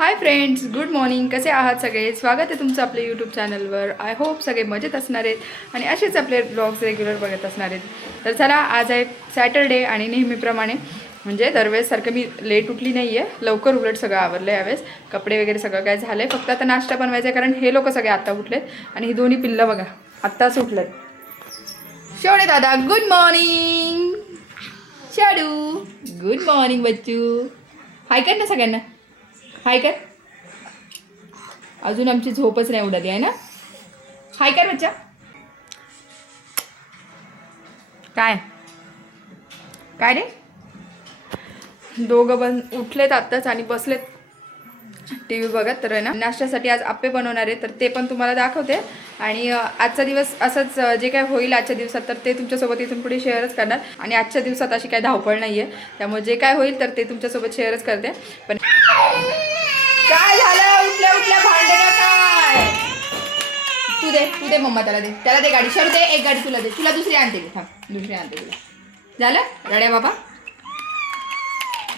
Hi friends, good morning. कसे आहात सगळे? स्वागत आहे तुमचं आपल्या यूट्यूब चॅनलवर. आय होप सगळे मजेत असणार आहेत आणि असेच आपले ब्लॉग्स रेग्युलर बघत असणार आहेत. तर चला, आज आहे सॅटरडे आणि नेहमीप्रमाणे म्हणजे दरवेळेसारखं मी लेट उठली नाही आहे, लवकर उलट सगळं आवरलं आहे यावेळेस. कपडे वगैरे सगळं काय झालं आहे, फक्त आता नाश्ता बनवायचा आहे कारण हे लोक सगळे आत्ता उठलेत आणि ही दोन्ही पिल्लं बघा आत्ताच उठलेत. शेवडे दादा गुड मॉर्निंग. शाडू गुड मॉर्निंग. बच्चू हाय कर ना सगळ्यांना, हाय कर. अजून आमची झोपच नाही उडाली आहे ना. हाय कर बच्चा. काय काय रे, दोघं पण उठलेत आत्ताच आणि बसलेत टी व्ही बघत. तर आहे ना, नाश्त्यासाठी आज आप्पे बनवणार आहे, तर ते पण तुम्हाला दाखवते. आणि आजचा दिवस असंच जे काय होईल आजच्या दिवसात तर ते तुमच्यासोबत इथून पुढे शेअरच करणार. आणि आजच्या दिवसात अशी काही धावपळ नाही आहे, त्यामुळे जे काय होईल तर ते तुमच्यासोबत शेअरच करते. पण काय झालं, उठल्या उठल्या भांडणं काय? तू दे मम्मा, त्याला दे गाडी. शरू दे, एक गाडी तुला दे, तुला दुसरी आणते. थांब, दुसरी आणते तुला. झालं रड्या बाबा,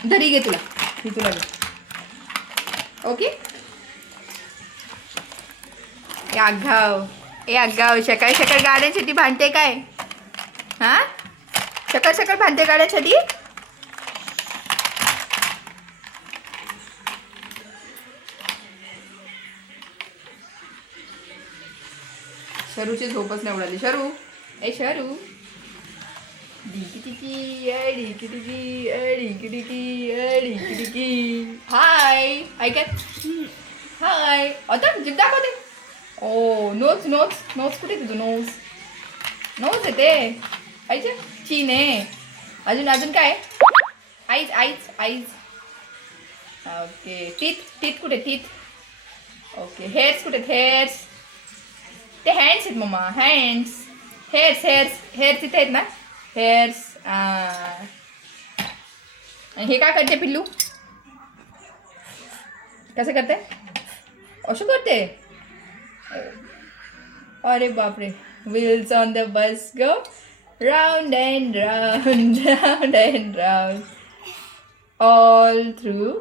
धरी घे तुला, ही तुला दे. ओके. ए आगाव सकाळी सकाळ गाड्यांसाठी भांडते काय? हा, सकाळ सकाळ भांडते गाड्यांसाठी. शरूची झोपच नाही उडाली. शरू, ए शरू, हाय ऐकत. हाय, आता जिप दाखवते. ओ नोज नोज नोज कुठे तुझं? नोज नोज येते आईच्या. चीन आहे. अजून अजून काय? Eyes eyes eyes. Okay. Teeth teeth कुठे? टीथ. ओके. हेअर्स कुठे? हेअर्स. ते हँड्स आहेत मम्मा, हँड्स. हेअर्स हेअर्स हेअर्स इथे आहेत ना. हेअर्स. हे काय करते पिल्लू? कसं करते? असं करते. अरे बापरे. Wheels on the bus go round and round round and round all through.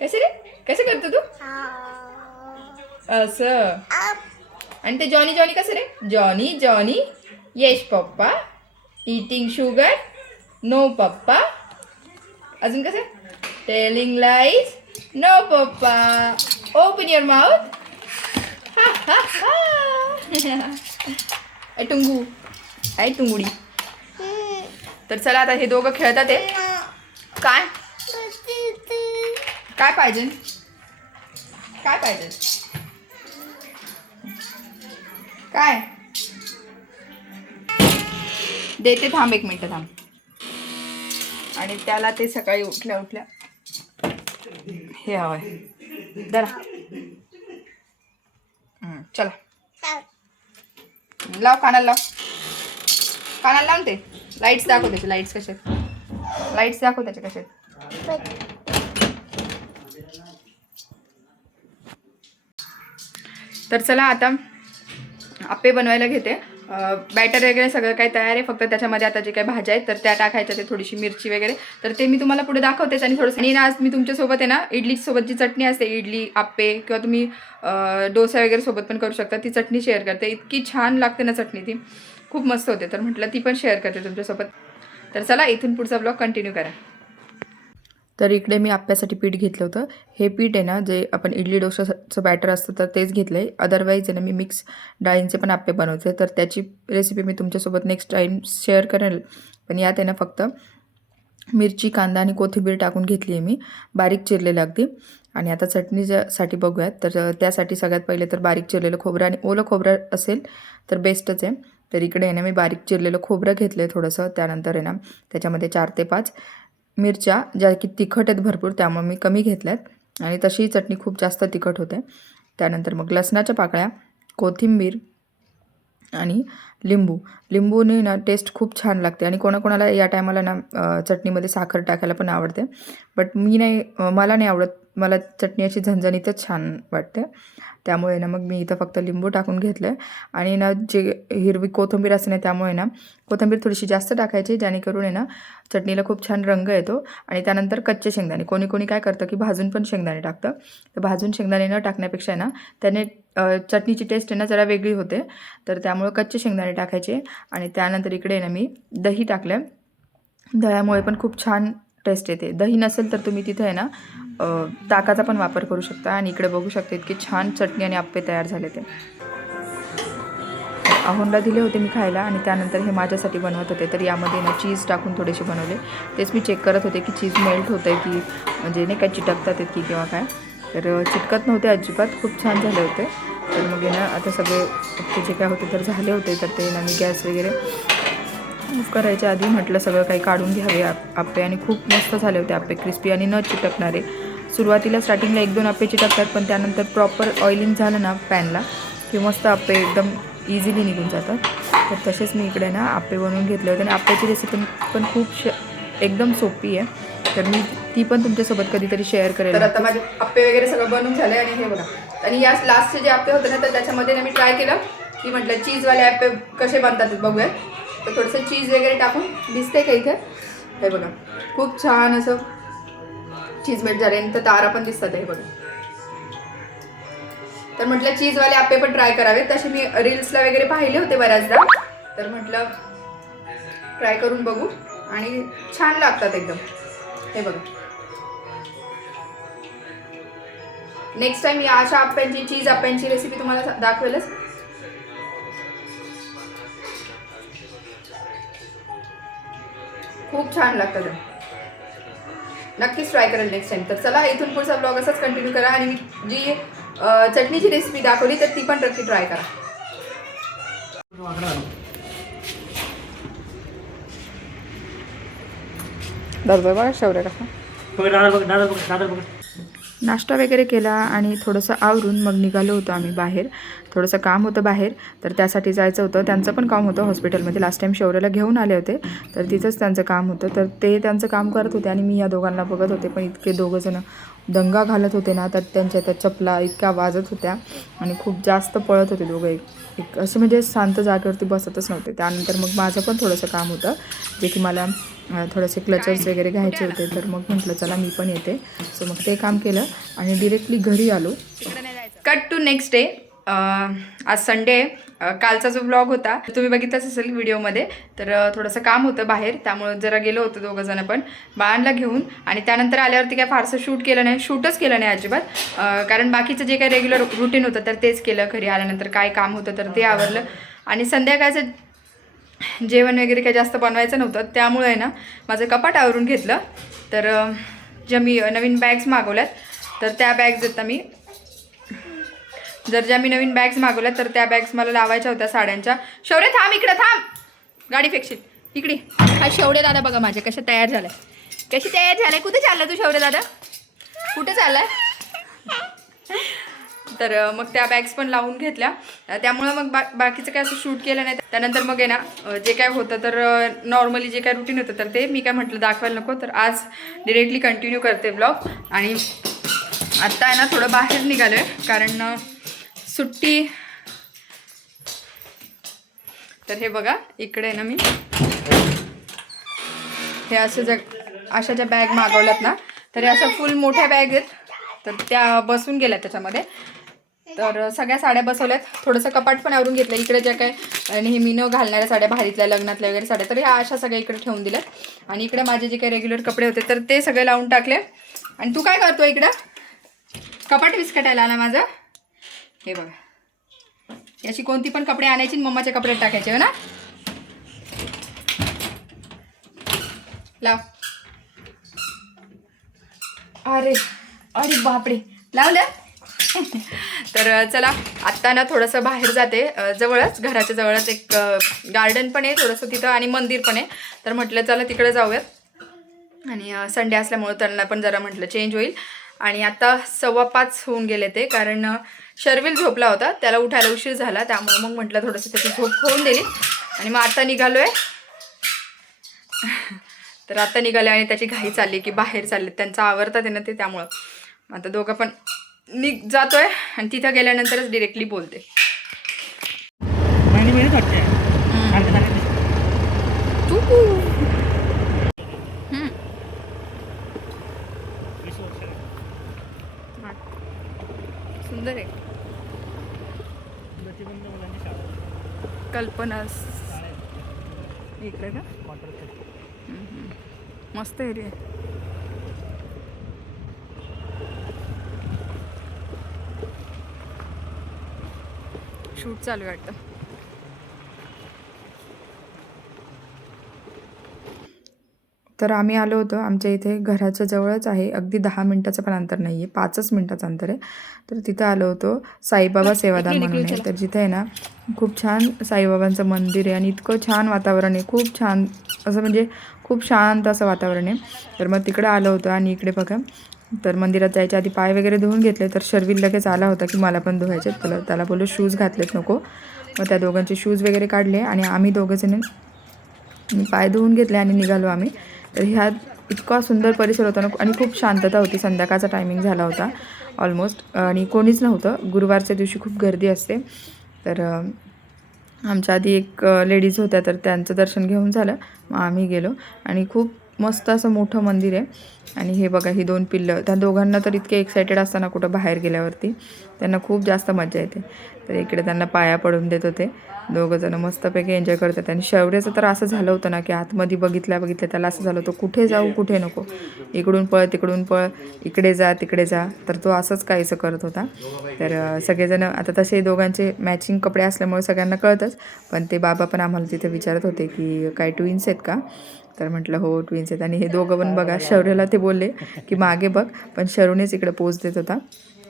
कसे रे, कसं करतो तू? असं. आणि ते जॉनी जॉनी कसं रे? Johnny Johnny yes papa, eating sugar no पप्पा. अजून कसं? टेलिंग लाईज नो पप्पा, ओपन युअर माउथ. हा हा हा. ऐ टुंगू, ऐ टुंगुडी. तर चला, आता हे दोघं खेळतात. आहे काय? काय पाहिजे? काय पाहिजे? काय देते? थांब एक मिनटं थांब. आणि त्याला ते सकाळी उठल्या उठल्या हे हवंय. जरा चला लाव, कानाला लाव, कानाला लावून. ते लाईट्स दाखव, त्याचे लाईट्स कसे आहेत. लाईट्स दाखव त्याचे कसे आहेत. तर चला, आता आप्पे बनवायला घेते. बॅटर वगैरे सगळं काही तयार आहे, फक्त त्याच्यामध्ये आता जे काही भाज्या आहेत तर त्या टाकायच्या. ते थोडीशी मिरची वगैरे, तर ते मी तुम्हाला पुढे दाखवतेच. आणि थोडंसं आणि आज मी तुमच्यासोबत आहे ना, इडलीसोबत जी चटणी असते, इडली आप्पे किंवा तुम्ही डोसा वगैरे सोबत पण करू शकता, ती चटणी शेअर करते. इतकी छान लागते ना चटणी, ती खूप मस्त होते. तर म्हटलं ती पण शेअर करते तुमच्यासोबत. तर चला, इथून पुढचा ब्लॉग कंटिन्यू करा. तर इकडे मी आप्यासाठी पीठ घेतलं होतं. हे पीठ आहे ना, जे आपण इडली डोसाचं बॅटर असतं तर तेच घेतलं आहे. अदरवाईज आहे ना, मी मिक्स डाळींचे पण आप्पे बनवते, तर त्याची रेसिपी मी तुमच्यासोबत नेक्स्ट टाईम शेअर करेल. पण यात आहे ना, फक्त मिरची, कांदा आणि कोथिंबीर टाकून घेतली आहे मी, बारीक चिरलेलं अगदी. आणि आता चटणीसाठी बघूयात. तर त्यासाठी सगळ्यात पहिले तर बारीक चिरलेलं खोबरं, आणि ओलं खोबरं असेल तर बेस्टच आहे. तर इकडे आहे ना, मी बारीक चिरलेलं खोबरं घेतलं आहे थोडंसं. त्यानंतर आहे ना, त्याच्यामध्ये 4 ते 5 मिरच्या, ज्या की तिखट आहेत भरपूर, त्यामुळे मी कमी घेतल्यात. आणि तशी चटणी खूप जास्त तिखट होते. त्यानंतर मग लसणाच्या पाकळ्या, कोथिंबीर आणि लिंबूने ना टेस्ट खूप छान लागते. आणि कोणाकोणाला या टायमाला ना चटणीमध्ये साखर टाकायला पण आवडते, बट मला नाही आवडत मला चटणी अशी झणझणीतच छान वाटते. त्यामुळे ना मग मी इथं फक्त लिंबू टाकून घेतलं आहे. आणि ना जे हिरवी कोथिंबीर असते ना, त्यामुळे ना कोथिंबीर थोडीशी जास्त टाकायची, जेणेकरून आहे ना चटणीला खूप छान रंग येतो. आणि त्यानंतर कच्चे शेंगदाणे, कोणी कोणी काय करतं की भाजून पण शेंगदाणे टाकतं. तर भाजून शेंगदाणे न टाकण्यापेक्षा ना त्याने चटणीची टेस्ट आहे ना जरा वेगळी होते. तर त्यामुळे कच्चे शेंगदाणे टाकायचे. आणि त्यानंतर इकडे ना मी दही टाकलं. दह्यामुळे पण खूप छान टेस्ट येते. दही नसेल तर तुम्ही तिथे आहे ना ताकाचा पण वापर करू शकता. आणि इकडे बघू शकता इतकी छान चटणी आणि आप्पे तयार झाले. ते अहोनला दिले होते मी खायला आणि त्यानंतर हे माझ्यासाठी बनवत होते. तर यामध्ये ना चीज टाकून थोडेसे बनवले. तेच मी चेक करत होते की चीज मेल्ट होतं आहे की म्हणजे नाही काय चिटकतात की किंवा काय. तर चिटकत नव्हते अजिबात, खूप छान झाले होते. तर मग ना आता सगळे ते जे काय होते तर झाले होते. तर ते ना मी गॅस वगैरे ऑफ करायच्या आधी म्हटलं सगळं काही काढून घ्यावे आप्पे. आणि खूप मस्त झाले होते आप्पे, क्रिस्पी आणि न चिटकणारे. सुरुवातीला स्टार्टिंगला 1-2 आप्पे चिटकतात, पण त्यानंतर प्रॉपर ऑइलिंग झालं ना पॅनला की मस्त आप्पे एकदम इझिली निघून जातात. तर तसेच मी इकडे ना आप्पे बनवून घेतले होते. आणि आप्प्याची रेसिपी पण खूप एकदम सोपी आहे. तर मी ती पण तुमच्यासोबत कधीतरी शेअर करेल. तर आता माझे आप्पे वगैरे सगळं बनवून झाले. आणि हे बघा, आणि या लास्टचे जे आप्पे होते ना तर त्याच्यामध्ये ना मी ट्राय केलं की म्हटलं चीजवाले आप्पे कसे बनतात बघूया. तर थोडंसं चीज वगैरे टाकून दिसते का इथे, हे बघा खूप छान असं चीज मेल्ट झाले. आणि तर तारा पण दिसतात हे बघा. तर म्हटलं चीजवाले आप्पे पण ट्राय करावे. तसे मी रील्सला वगैरे पाहिले होते बऱ्याचदा. तर म्हटलं ट्राय करून बघू, आणि छान लागतात एकदम. हे बघा, नेक्स्ट टाइम या अशा आप्प्यांची, चीज आप्प्यांची रेसिपी तुम्हाला दाखवेलच. खूप छान लागतं ते, नक्कीच ट्राय करेल नेक्स्ट टाइम. तर चला इथून पुढचा ब्लॉग असाच कंटिन्यू करा. आणि मी जी चटणीची रेसिपी दाखवली तर ती पण नक्की ट्राय करा. बघा शौर्य कसा नाश्ता वगैरे केला आणि थोडंसं आवरून मग निघालो होतो आम्ही बाहेर. थोडंसं काम होतं बाहेर, तर त्यासाठी जायचं होतं. त्यांचं पण काम होतं हॉस्पिटलमध्ये. लास्ट टाईम शौर्याला घेऊन आले होते, तर तिथंच त्यांचं काम होतं. तर ते त्यांचं काम करत होते आणि मी या दोघांना बघत होते. पण इतके दोघंजणं दंगा घालत होते ना, तर त्यांच्या त्या चपला इतक्या वाजत होत्या आणि खूप जास्त पळत होते दोघं. एक असे म्हणजे शांत जागेवरती बसतच नव्हते. त्यानंतर मग माझं पण थोडंसं काम होतं, जे की मला थोडेसे क्लचर्स वगैरे घ्यायचे होते. तर मग म्हटलं चला मी पण येते. सो मग ते काम केलं आणि डिरेक्टली घरी आलो. Cut to next day. आज संडे. कालचा जो ब्लॉग होता तुम्ही बघितलाच असेल व्हिडिओमध्ये. तर थोडंसं काम होतं बाहेर, त्यामुळे जरा गेलो होतो दोघंजणं पण बाळांना घेऊन. आणि त्यानंतर आल्यावरती काय फारसं शूट केलं नाही, शूटच केलं नाही अजिबात. कारण बाकीचं जे काही रेग्युलर रुटीन होतं तर तेच केलं. घरी आल्यानंतर काय काम होतं तर ते आवरलं. आणि संध्याकाळचं जेवण वगैरे काही जास्त बनवायचं नव्हतं, त्यामुळे आहे ना माझं कपाट आवरून घेतलं. तर ज्या मी नवीन बॅग्स मागवल्यात तर त्या बॅग्स आहेत मी ज्या मी नवीन बॅग्स मागवल्यात तर त्या बॅग्स मला लावायच्या होत्या साड्यांच्या. शौर्य थांब, इकडं थांब, गाडी फेकशील इकडे. हा शौर्य दादा बघा माझे कशा तयार झालाय, कशी तयार झालाय. कुठे चाललाय तू शौर्य दादा, कुठे चाललाय. तर मग त्या बॅग्स पण लावून घेतल्या. त्यामुळं मग बाकीचं काय असं शूट केलं नाही. त्यानंतर मग आहे ना जे काय होतं तर नॉर्मली जे काय रुटीन होतं तर ते मी काय म्हटलं दाखवायला नको, तर आज डिरेक्टली कंटिन्यू करते ब्लॉग. आणि आत्ता आहे ना थोडं बाहेर निघालो आहे कारण सुट्टी. तर हे बघा इकडे ना मी हे असं अशा ज्या बॅग मागवल्यात ना तर अशा फुल मोठ्या बॅग आहेत. तर त्या बसून गेल्या त्याच्यामध्ये. तर सगळ्या साड्या बसवल्यात. थोडंसं कपाट पण आवरून घेतलं. इकडे ज्या काय नेहमी न घालणाऱ्या साड्या, भारीतल्या लग्नातल्या वगैरे साड्या, तर ह्या अशा सगळ्या इकडे ठेवून दिल्या. आणि इकडे माझे जे काही रेग्युलर कपडे होते तर ते सगळे लावून टाकले. आणि तू काय करतो इकडं, कपाट विस्कटायला आला माझं. हे बघा, याची कोणती पण कपडे आणायची मम्माच्या कपड्यात टाकायचे हो ना. लाव. अरे अरे बापरे, लावलं. तर चला आत्ता ना थोडंसं बाहेर जाते. जवळच, घराच्या जवळच एक गार्डन पण आहे थोडंसं तिथं आणि मंदिर पण आहे. तर म्हटलं चला तिकडे जाऊयात. आणि संडे असल्यामुळं त्यांना पण जरा म्हटलं चेंज होईल. आणि आता 5:15 होऊन गेले ते, कारण शर्विल झोपला होता, त्याला उठायला उशीर झाला. त्यामुळे मग म्हटलं थोडंसं त्याची झोप होऊन दिली. आणि मग आता निघालो आहे. तर आता निघाले आणि त्याची घाई चालली की बाहेर चालले, त्यांचं आवरतात आहे ना ते, त्यामुळं आता दोघं पण जातोय आणि तिथं गेल्यानंतरच डिरेक्टली बोलते. सुंदर आहे. कल्पना इकडे का? मस्त एरिया आहे. शूट चालू आहे वाटतं. तर आम्ही आलो होतो. आमच्या इथे घराच्या जवळच आहे, अगदी 10 मिनिटाचं पण अंतर नाही आहे, 5च मिनिटाचं अंतर आहे. तर तिथं आलो होतो. साईबाबा सेवाधाम म्हणून आहे. तर जिथे आहे ना खूप छान साईबाबांचं मंदिर आहे आणि इतकं छान वातावरण आहे, खूप छान असं म्हणजे खूप शांत असं वातावरण आहे. तर मग तिकडं आलो होतो आणि इकडे बघा, तर मंदिरात जायच्या आधी पाय वगैरे धुवून घेतले. तर शर्विल लगेच आला होता की मला पण धुवायचे. त्याला बोललो शूज घातलेत नको. मग त्या दोघांचे शूज वगैरे काढले आणि आम्ही दोघंजण पाय धुवून घेतले आणि निघालो आम्ही. तर ह्यात इतका सुंदर परिसर होता ना आणि खूप शांतता होती. संध्याकाळचा टायमिंग झाला होता ऑलमोस्ट आणि कोणीच नव्हतं. गुरुवारच्या दिवशी खूप गर्दी असते. तर आमच्या आधी एक लेडीज होत्या, तर त्यांचं दर्शन घेऊन झालं. मग आम्ही गेलो आणि खूप मस्त असं मोठं मंदिर आहे. आणि हे बघा, ही 2 पिल्लं, त्या दोघांना तर इतके एक्सायटेड असताना कुठं बाहेर गेल्यावरती त्यांना खूप जास्त मजा येते. तर इकडे त्यांना पाया पडून देत होते. दोघंजणं मस्तपैकी एन्जॉय करतात. आणि शौर्याचं तर असं झालं होतं ना की आतमध्ये बघितल्या त्याला असं झालं होतं कुठे जाऊ कुठे नको, इकडून पळ तिकडून पळ, इकडे जा तिकडे जा. तर तो असंच काहीसं करत होता. तर सगळेजण आता तसे दोघांचे मॅचिंग कपडे असल्यामुळे सगळ्यांना कळतंच. पण ते बाबा पण आम्हाला तिथे विचारत होते की काय ट्विन्स आहेत का? तर म्हटलं हो ट्विन्स आहेत. आणि हे दोघं पण बघा, शौर्याला ते बोलले की मागे बघ, पण शरूनेच इकडे पोज देत होता.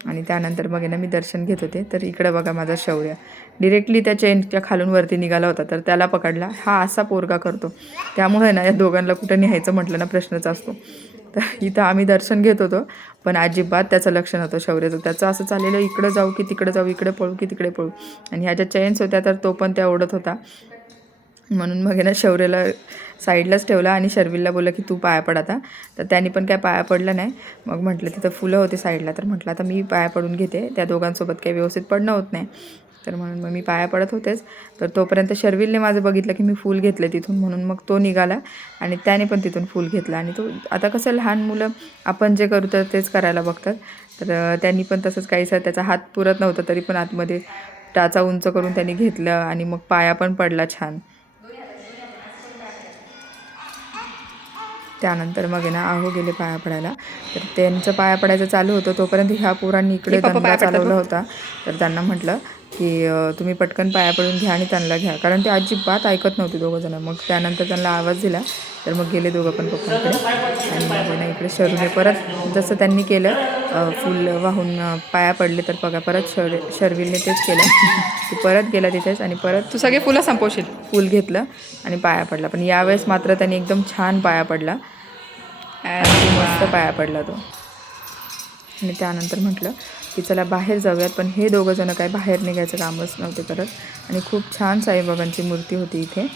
आणि त्यानंतर मग ना मी दर्शन घेत होते. तर इकडं बघा माझा शौर्य डिरेक्टली त्या चेनच्या खालून वरती निघाला होता. तर त्याला पकडला. हा असा पोरगा करतो, त्यामुळे ना या दोघांना कुठं न्यायचं म्हटलं ना प्रश्नच असतो. तर इथं आम्ही दर्शन घेत होतो, पण अजिबात त्याचं लक्ष नव्हतं शौर्याचं. त्याचं असं चाललेलं इकडं जाऊ की तिकडं जाऊ, इकडे पळू की तिकडे पळू. आणि ह्या ज्या चेन्स होत्या तर तो पण त्या ओढत होता. म्हणून मग ना शौर्याला साईडलाच ठेवला आणि शर्विलला बोललं की तू पाया पड आता. तर त्यांनी पण काय पाया पडलं नाही. मग म्हटलं तिथं फुलं होते साईडला, तर म्हटलं आता मी पाया पडून घेते, त्या दोघांसोबत काही व्यवस्थित पडणं होत नाही. तर म्हणून मग मी पाया पडत होतेच. तर तोपर्यंत शर्विलने माझं बघितलं की मी फूल घेतलं तिथून, म्हणून मग तो निघाला आणि त्याने पण तिथून फूल घेतलं. आणि तो आता कसं लहान मुलं आपण जे करू तर तेच करायला बघतात. तर त्यांनी पण तसंच काहीसं, त्याचा हात पुरत नव्हता तरी पण आतमध्ये टाचा उंच करून त्यांनी घेतलं आणि मग पाया पण पडला छान. त्यानंतर मग ना आहो गेले पाया पडायला. तर त्यांचं पाया पडायचं चालू होतं तोपर्यंत ह्या पोरांनी इकडे दंगा चालवला होता. तर त्यांना म्हटलं की तुम्ही पटकन पाया पडून घ्या आणि त्यांना घ्या, कारण ते अजिबात ऐकत नव्हते दोघंजणं. मग त्यानंतर त्यांना आवाज दिला तर मग गेले दोघं पण पप्पांकडे. आणि मग ना इकडे शरूने परत जसं त्यांनी केलं फुल वाहून पाया पडले. तर बघा परत शर्विलने तेच केलं. तू परत गेला तिथेच आणि परत तू सगळे फुलं संपवशील. फूल घेतलं आणि पाया पडला. पण यावेळेस मात्र त्यांनी एकदम छान पाया पडला, मस्त पाया पडला तो. आणि त्यानंतर म्हटलं की चला बाहेर जाऊयात. पण हे दोघंजणं काय बाहेर निघायचं कामच नव्हते करत. आणि खूप छान साईबाबांची मूर्ती होती इथे.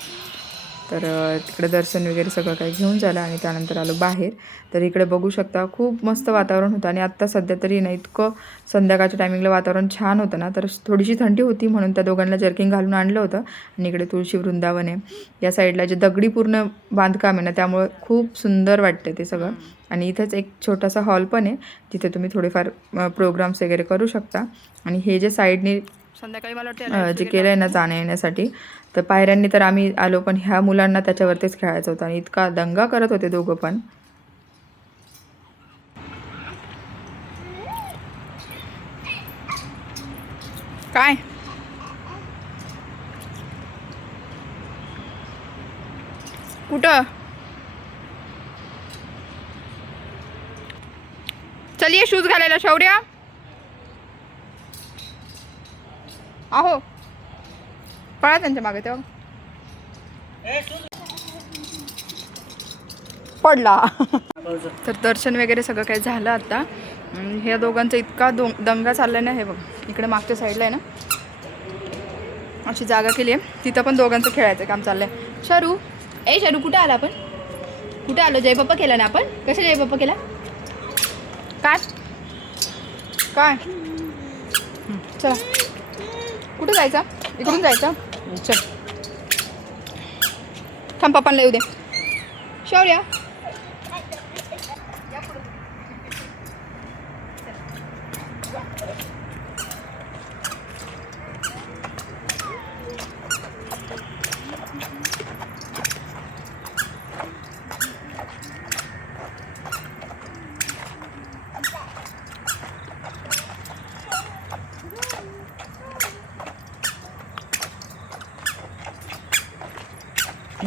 तर तिकडे दर्शन वगैरे सगळं काही घेऊन झालं आणि त्यानंतर आलो बाहेर. तर इकडे बघू शकता खूप मस्त वातावरण होतं. आणि आत्ता सध्या तरी ना इतकं संध्याकाळच्या टायमिंगला वातावरण छान होतं ना, तर थोडीशी थंडी होती म्हणून त्या दोघांना जर्किंग घालून आणलं होतं. आणि इकडे तुळशी वृंदावन आहे या साईडला, जे दगडी पूर्ण बांधकाम आहे ना, त्यामुळे खूप सुंदर वाटते ते सगळं. आणि इथंच एक छोटासा हॉल पण आहे, तिथे तुम्ही थोडेफार प्रोग्राम्स वगैरे करू शकता. आणि हे जे साईडने संध्याकाळी मला वाटतं जे केलं आहे ना जाण्या येण्यासाठी, तर पायऱ्यांनी तर आम्ही आलो, पण ह्या मुलांना त्याच्यावरतीच खेळायचं होतं आणि इतका दंगा करत होते दोघं पण. काय कुठं चलिये शूज घालायला शौर्या. आहो पळा त्यांच्या मागे, तेव्हा पडला. तर दर्शन वगैरे सगळं काही झालं आता. ह्या दोघांचा इतका दंगा चाललाय ना. हे बघ इकडे मागच्या साईडला आहे ना अशी जागा केली आहे, तिथं पण दोघांचं खेळायचं काम चाललंय. शरू शरू कुठे आला आपण? कुठे आलो? जय बाप्पा केला ना आपण? कशा जय बाप्पा केला? काय काय चला कुठे जायचं? इकडून जायचं. चल थांब पप्पांना येऊ दे. शौर्य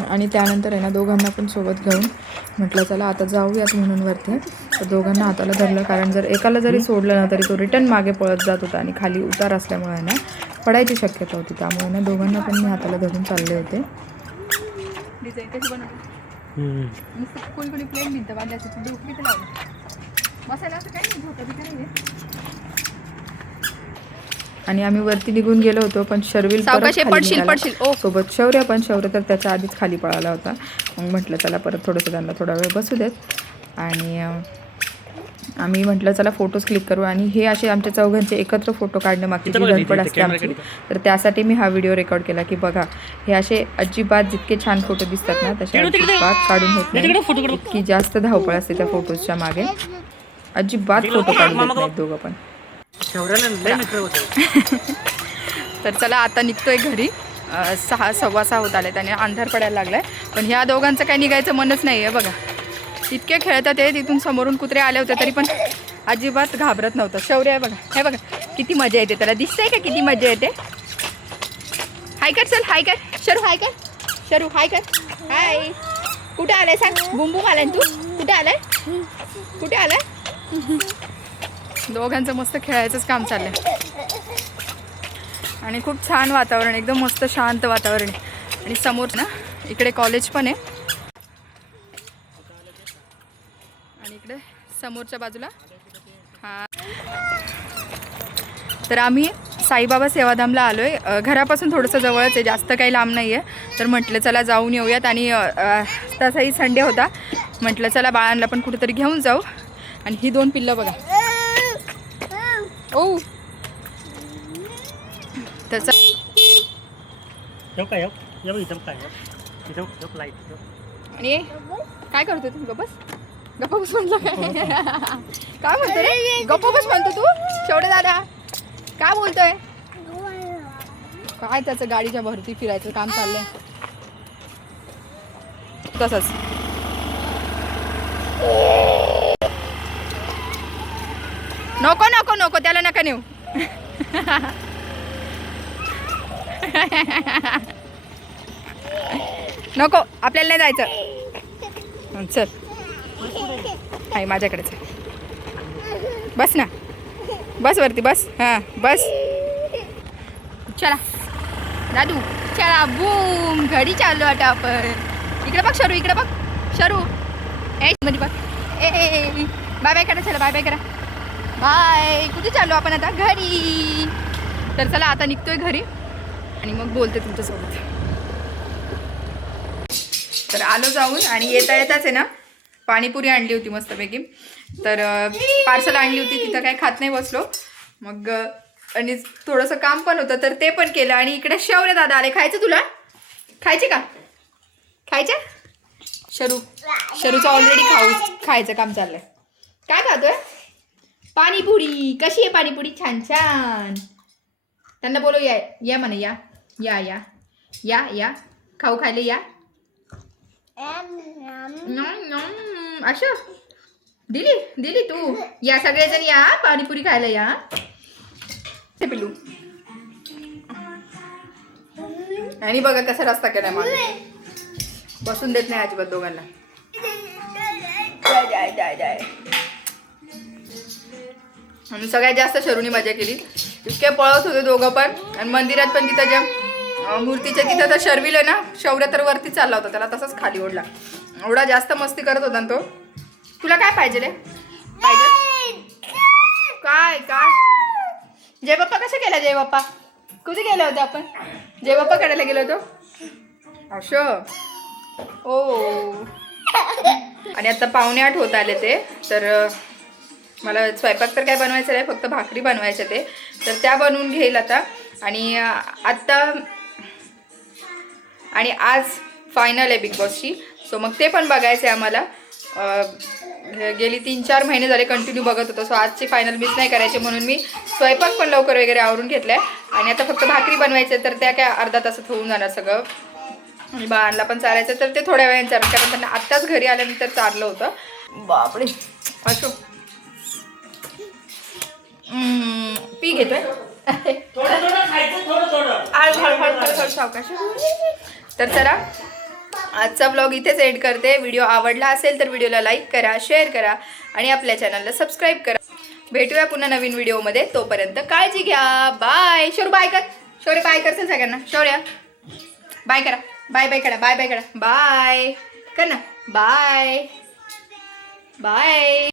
आणि त्यानंतर आहे ना दोघांना पण सोबत घेऊन म्हटलं चला आता जाऊयात म्हणून वरती. तर दोघांना हाताला धरलं, कारण जर एकाला जरी सोडलं ना तरी तो रिटर्न मागे पळत जात होता आणि खाली उतार असल्यामुळे ना पडायची शक्यता होती. त्यामुळे ना दोघांना पण मी हाताला धरून चालले होते. डिझाईन कशी बनवली कोणी कोणी प्लेन भिंत बांधली असते ती डोकरी तर लावली मसाला असं काही नाही होतं बी नाही. आणि आम्ही वरती निघून गेलो होतो पण शर्विल सोबत शौर्य पण शौर्य तर त्याच्या आधीच खाली पळाला होता. मग म्हटलं चला परत थोडंसं त्यांना थोडा वेळ बसू देत आणि आम्ही म्हटलं चला फोटोज क्लिक करू. आणि हे असे आमच्या चौघांचे एकत्र फोटो काढण्यामागची जी धडपड असते आमची, तर त्यासाठी मी हा व्हिडिओ रेकॉर्ड केला की बघा हे असे अजिबात जितके छान फोटो दिसतात ना तसे अजिबात काढून होत नाही. इतकी जास्त धावपळ असते त्या फोटोजच्या मागे, अजिबात फोटो काढून देत नाहीत दोघं पण. तर चला आता निघतोय घरी. 6 सव्वा 6 होत आले आणि अंधार पडायला लागलाय. पण ह्या दोघांचं काही निघायचं मनच नाही आहे बघा. इतके खेळतात ते. तिथून समोरून कुत्रे आले होते तरी पण अजिबात घाबरत नव्हतं. शौर्य आहे बघा, हे बघा किती मजा येते त्याला. दिसतंय का किती मजा येते? हाय कर चल, हाय कर शरू, हाय कर शरू, हाय कर. हाय कुठे आलाय सांग? बुंबू आलाय तू? कुठे आलाय? कुठे आलाय? दोघांचं मस्त खेळायचंच काम चाललंय आणि खूप छान वातावरण, एकदम मस्त शांत वातावरण आहे. आणि समोर ना इकडे कॉलेज पण आहे आणि इकडे समोरच्या बाजूला हा. तर आम्ही साईबाबा सेवाधामला आलो आहे. घरापासून थोडंसं जवळच आहे, जास्त काही लांब नाही आहे. तर म्हटलं चला जाऊन येऊयात. आणि तसाही संडे होता, म्हटलं चला बाळांना पण कुठेतरी घेऊन जाऊ. आणि ही 2 पिल्लं बघा. ओ त्याचा आणि काय करतोय तू? गप्पा बस म्हणतो काय म्हणतो रे? गप्पा बस म्हणतो तू? शेवटे दादा काय बोलतोय? काय त्याचं गाडीच्या भरती फिरायचं काम चाललंय तसंच. नको नको नको त्याला नका नेऊ. नको आपल्याला नाही जायचं. चल आहे माझ्याकडेच. बस ना, बस वरती बस. हां बस. चला दादू चला बूम. घडी चाललो आता आपण. इकडे बघ शरू, इकडे बघ शरू. ए मध्ये बघ. ए बाय बाय करा. चला बाय बाय करा. बाय. कुठे चाललो आपण आता? घरी. तर चला आता निघतोय घरी आणि मग बोलते तुमच्यासोबत. तर आलो जाऊन आणि येता येताच आहे ना पाणीपुरी आणली होती मस्तपैकी. तर पार्सल आणली होती, तिथं काय खात नाही बसलो. मग आणि थोडंसं काम पण होतं तर ते पण केलं. आणि इकडे शौर्य दादा आले. खायचं तुला? खायचे का? खायचं? शरूचं ऑलरेडी खायचं काम चाललंय. काय खातोय? पाणीपुरी. कशी आहे पाणीपुरी? छान छान. त्यांना बोलव या या म्हणा. या या या या या खाऊ खायला या. असं दिली तू. या सगळेजण या पाणीपुरी खायला या. पिल्लू आणि बघा कसा रस्ता केलाय मागे. बसून देत नाही अजिबात दोघांना. जाय जाय जाय. आणि सगळ्यात जास्त शरूनी मजा केली. इतके पळत होते दोघं पण. आणि मंदिरात पण तिथं ज्या मूर्तीच्या तिथं तर शर्विल ना शौर्य तर वरती चालला होता, त्याला तसंच खाली ओढला. एवढा जास्त मस्ती करत होता ना तो. तुला काय पाहिजे रे? काय काय जय बाप्पा कसं केला? जय बाप्पा कुठे गेले होते आपण? जय बाप्पा काढायला गेलो होतो असं. ओ आणि आता 7:45 होत आले ते. तर मला स्वयंपाक तर काय बनवायचं नाही, फक्त भाकरी बनवायच्या ते, तर त्या बनवून घेईल आता. आणि आणि आज फायनल आहे बिग बॉसची, सो मग ते पण बघायचं आहे आम्हाला. गेली 3-4 महिने झाले कंटिन्यू बघत होतो, सो आजची फायनल मिस नाही करायची म्हणून मी स्वयंपाक पण लवकर वगैरे आवरून घेतलाय. आणि आता फक्त भाकरी बनवायचं, तर त्या काय अर्धा तासात होऊन जाणार सगळं. आणि बाळांना पण चालायचं, तर ते थोड्या वेळाने चालेल, कारण त्यांना आत्ताच घरी आल्यानंतर चाललं होतं. बापरे असो पी घेतोय सावकाश. तर चला आजचा ब्लॉग इथेच एंड करते. व्हिडिओ आवडला असेल तर व्हिडिओला लाईक करा, शेअर करा आणि आपल्या चॅनलला सबस्क्राईब करा. भेटूया पुन्हा नवीन व्हिडिओमध्ये. तोपर्यंत काळजी घ्या. बाय. शौर्य बाय कर. शौर्य बाय करसेल सगळ्यांना. शौर्य बाय करा. बाय बाय करा. बाय बाय करा. बाय कर ना. Bye bye.